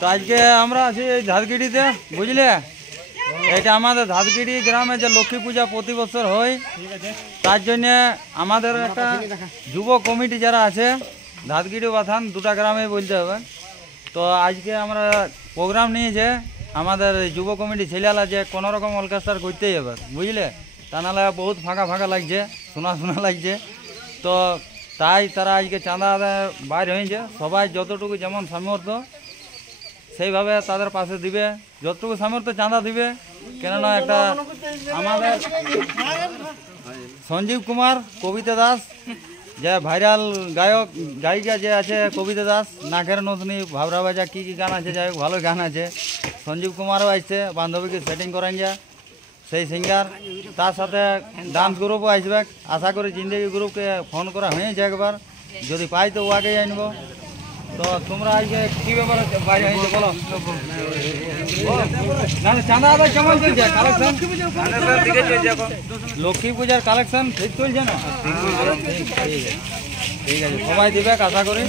তো আজকে আমরা আছি এই ধাতগিরিতে, বুঝলে? এটা আমাদের ধাতগিরি গ্রামে যে লক্ষ্মী পূজা প্রতি বছর হয়, তার জন্যে আমাদের একটা যুব কমিটি যারা আছে ধাতগিরি বাথান দুটা গ্রামে বলতে হবে। তো আজকে আমরা প্রোগ্রাম নিয়েছে আমাদের যুব কমিটি ছেলেলা যে কোনো রকম অর্কেস্ট্রা করতেই হবে, বুঝলে? তা নাহলে বহুত ফাঁকা ফাঁকা লাগছে, শোনা শোনা লাগছে। তো তাই তারা আজকে চাঁদা বাইর হয়েছে, সবাই যতটুকু যেমন সামর্থ্য সেইভাবে তাদের পাশে দিবে, যতটুকু সামর্থ্য চাঁদা দিবে। কেননা একটা আমাদের সঞ্জীব কুমার, কবিতা দাস, যে ভাইরাল গায়ক গায়িকা যে আছে কবিতা দাস, নাকের নথনি, ভাবরা বাজা, কী কী গান আছে, যাই হোক ভালো গান আছে। সঞ্জীব কুমারও আসছে, বান্ধবীকে সেটিং করেন যা সেই সিঙ্গার। তার সাথে ডান্স গ্রুপও আসবে। আশা করি জিন্দেগি গ্রুপকে ফোন করা হয়েছে একবার, যদি পাই তো ওয়াকে আনবো। তো তোমরা আজকে কী ব্যাপারে বাইরে হয়েছে বলো? না চাঁদা আদায় কেমন চলছে কালেকশন? লক্ষ্মী পূজার কালেকশন ঠিক চলছে না? ঠিক আছে, সবাই দিবে আশা করি।